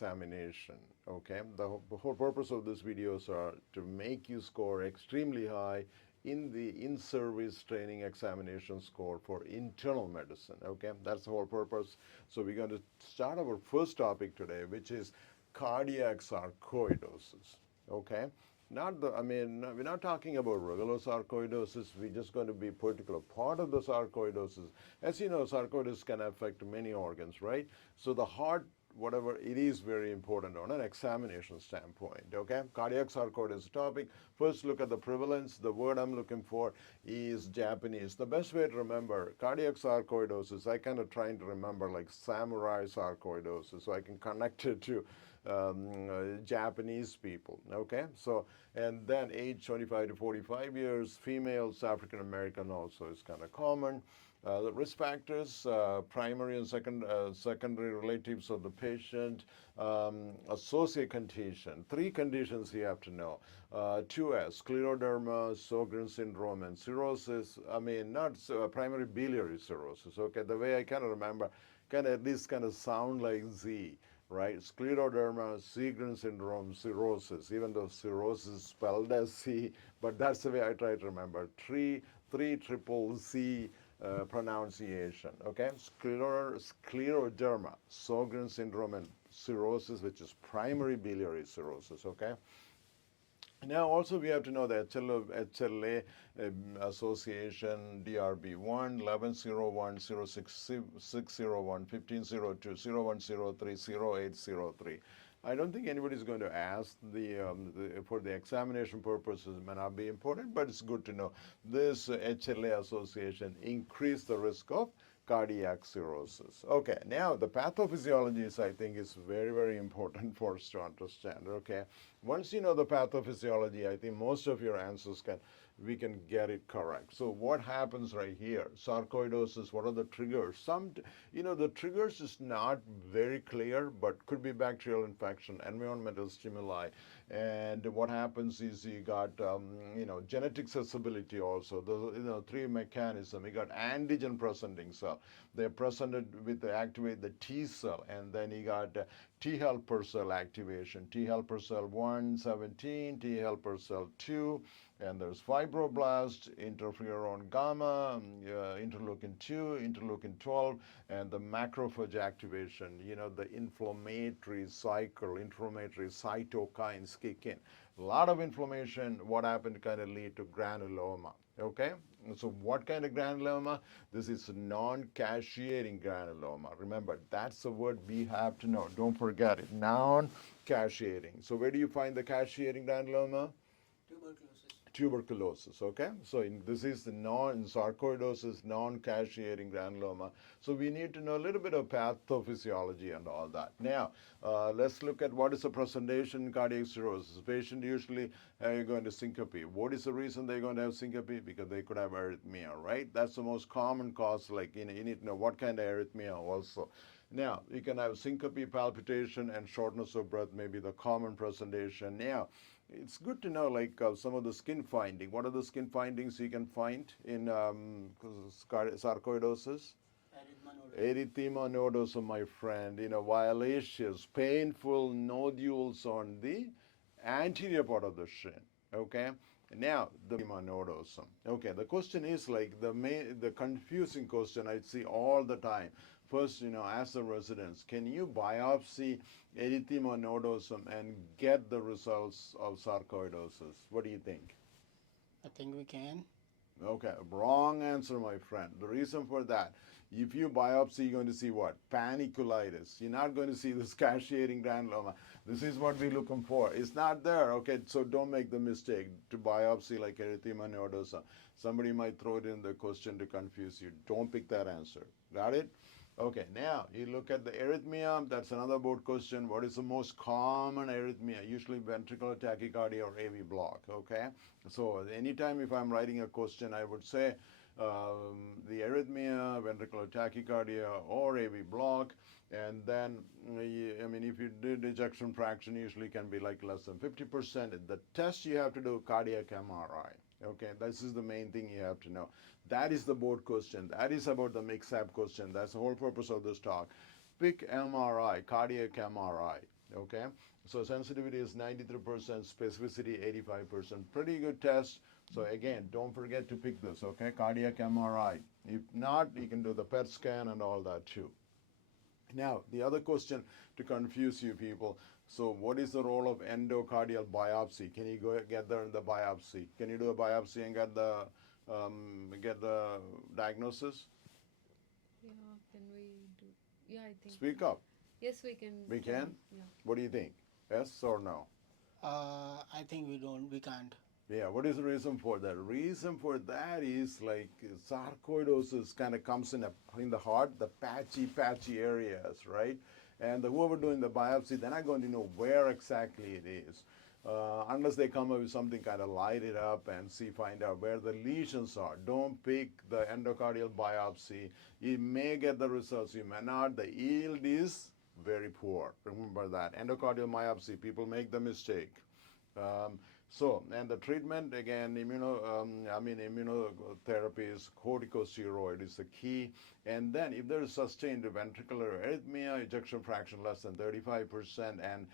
examination. Okay, the whole purpose of these videos are to make you score extremely high in the in-service training examination score for internal medicine. Okay, that's the whole purpose. So we're going to start our first topic today, which is cardiac sarcoidosis. Okay, we're not talking about regular sarcoidosis. We're just going to be a particular part of the sarcoidosis. As you know, sarcoidosis can affect many organs, right? So the heart, whatever it is, very important on an examination standpoint. Okay, cardiac sarcoidosis topic. First, look at the prevalence. The word I'm looking for is Japanese. The best way to remember cardiac sarcoidosis, I kind of trying to remember like samurai sarcoidosis, so I can connect it to Japanese people. Okay, so and then age 25 to 45 years, females, African American also is kind of common. The risk factors, primary and secondary relatives of the patient, associate condition. Three conditions you have to know. 2S, scleroderma, Sjogren's syndrome, and cirrhosis. Not primary biliary cirrhosis. Okay, the way I kind of remember, kind of at least kind of sound like Z. Right, scleroderma, Sjogren's syndrome, cirrhosis, even though cirrhosis is spelled as C, but that's the way I try to remember. Three triple C pronunciation. Okay, scleroderma, Sjogren's syndrome, and cirrhosis, which is primary biliary cirrhosis. Okay. Now, also we have to know the HLA association, DRB1, 1101, 0601, 1502, 0103, 0803. I don't think anybody is going to ask for the examination purposes. It may not be important, but it's good to know. This HLA association increase the risk of cardiac cirrhosis. Okay, now the pathophysiology is, I think, is very, very important for us to understand. Okay, once you know the pathophysiology, I think most of your answers we can get it correct. So what happens right here? Sarcoidosis, what are the triggers? The triggers is not very clear, but could be bacterial infection, environmental stimuli. And what happens is you got, genetic susceptibility also. The three mechanisms. You got antigen presenting cell. They're presented with the activate the T cell, and then you got T helper cell activation. T helper cell 1, 17, T helper cell 2, and there's fibroblast, interferon gamma, interleukin 2, interleukin 12, and the macrophage activation, the inflammatory cycle, inflammatory cytokines kick in. A lot of inflammation, what happened kind of lead to granuloma, okay? So what kind of granuloma? This is non-cacheating granuloma. Remember, that's the word we have to know. Don't forget it, non-cacheating. So where do you find the cacheating granuloma? Tuberculosis, okay? So this is the sarcoidosis, non-cacheating granuloma. So we need to know a little bit of pathophysiology and all that. Now, let's look at what is the presentation in cardiac cirrhosis. The patient usually going to syncope. What is the reason they're going to have syncope? Because they could have arrhythmia, right? That's the most common cause, like you need to know what kind of arrhythmia also. Now, you can have syncope, palpitation, and shortness of breath, maybe the common presentation. Now, it's good to know like some of the skin finding. What are the skin findings you can find in sarcoidosis? Erythema nodosum, my friend, violaceous, painful nodules on the anterior part of the shin. Okay. Now, the erythema nodosum. Okay, the question is like the confusing question I see all the time. First, as a resident, can you biopsy erythema nodosum and get the results of sarcoidosis? What do you think? I think we can. Okay, wrong answer, my friend. The reason for that, if you biopsy, you're going to see what? Paniculitis. You're not going to see this cacheating granuloma. This is what we're looking for. It's not there, okay? So don't make the mistake to biopsy like erythema nodosum. Somebody might throw it in the question to confuse you. Don't pick that answer. Got it? Okay, now you look at the arrhythmia. That's another board question. What is the most common arrhythmia? Usually ventricular tachycardia or AV block, okay? So anytime if I'm writing a question, I would say the arrhythmia, ventricular tachycardia, or AV block. And then, if you did ejection fraction, usually can be like less than 50%. The test you have to do cardiac MRI. Okay, this is the main thing you have to know. That is the board question. That is about the mix-up question. That's the whole purpose of this talk. Pick MRI, cardiac MRI. Okay, so sensitivity is 93%, specificity 85%. Pretty good test. So again, don't forget to pick this. Okay, cardiac MRI. If not, you can do the PET scan and all that too. Now, the other question to confuse you people. So, what is the role of endocardial biopsy? Can you go get there in the biopsy? Can you do a biopsy and get the diagnosis? Yeah, can we do? Yeah, I think. Speak up. Yes, we can. We can? Yeah. What do you think? Yes or no? I think we can't. Yeah, what is the reason for that? Reason for that is like sarcoidosis kind of comes in the heart, the patchy areas, right? And whoever doing the biopsy, they're not going to know where exactly it is. Unless they come up with something kind of light it up and find out where the lesions are. Don't pick the endocardial biopsy. You may get the results, you may not. The yield is very poor. Remember that. Endocardial biopsy, people make the mistake. And the treatment, again, immunotherapy is corticosteroid is the key. And then if there is sustained ventricular arrhythmia, ejection fraction less than 35%, and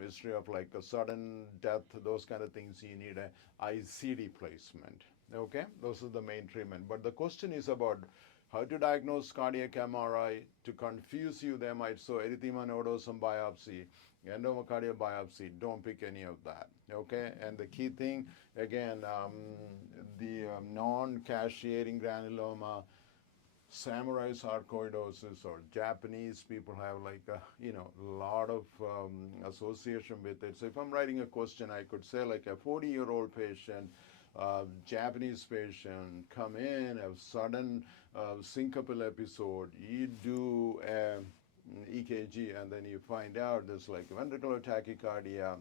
history of like a sudden death, those kind of things, you need a ICD placement. Okay, those are the main treatment. But the question is about how to diagnose cardiac MRI. To confuse you, they might so erythema nodosum biopsy, endocardial biopsy. Don't pick any of that. Okay, and the key thing again, the non-cacheating granuloma, samurai sarcoidosis, or Japanese people have like a lot of association with it. So if I'm writing a question, I could say like a 40-year-old patient, Japanese patient, come in, have sudden syncopal episode. You do EKG, and then you find out there's like ventricular tachycardia,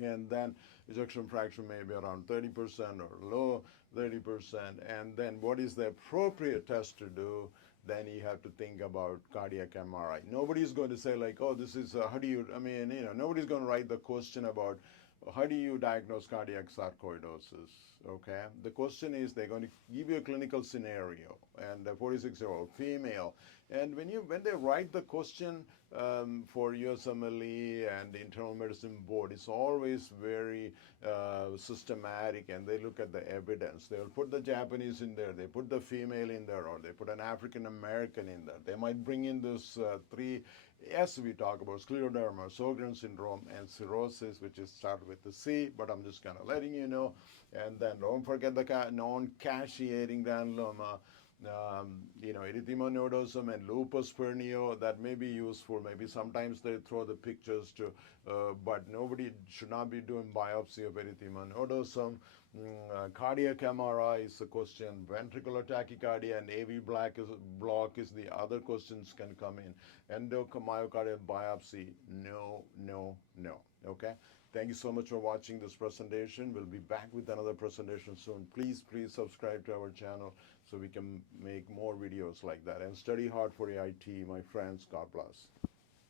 and then ejection fraction may be around 30% or low 30%. And then what is the appropriate test to do? Then you have to think about cardiac MRI. Nobody's going to say like, oh, this is, how do you, nobody's going to write the question about how do you diagnose cardiac sarcoidosis, okay? The question is they're going to give you a clinical scenario, and a 46-year-old female. And when they write the question for USMLE and the Internal Medicine Board, it's always very systematic, and they look at the evidence. They'll put the Japanese in there, they put the female in there, or they put an African American in there. They might bring in this three S we talk about: scleroderma, Sjogren's syndrome, and cirrhosis, which is started with the C, but I'm just kind of letting you know. And then don't forget the non-cacheating granuloma, erythema nodosum and lupus pernio. That may be useful. Maybe sometimes they throw the pictures to, but nobody should not be doing biopsy of erythema nodosum. Cardiac MRI is the question. Ventricular tachycardia and AV block is the other questions can come in. Endomyocardial biopsy, no. Okay. Thank you so much for watching this presentation. We'll be back with another presentation soon. Please subscribe to our channel so we can make more videos like that. And study hard for AIT, my friends. God bless.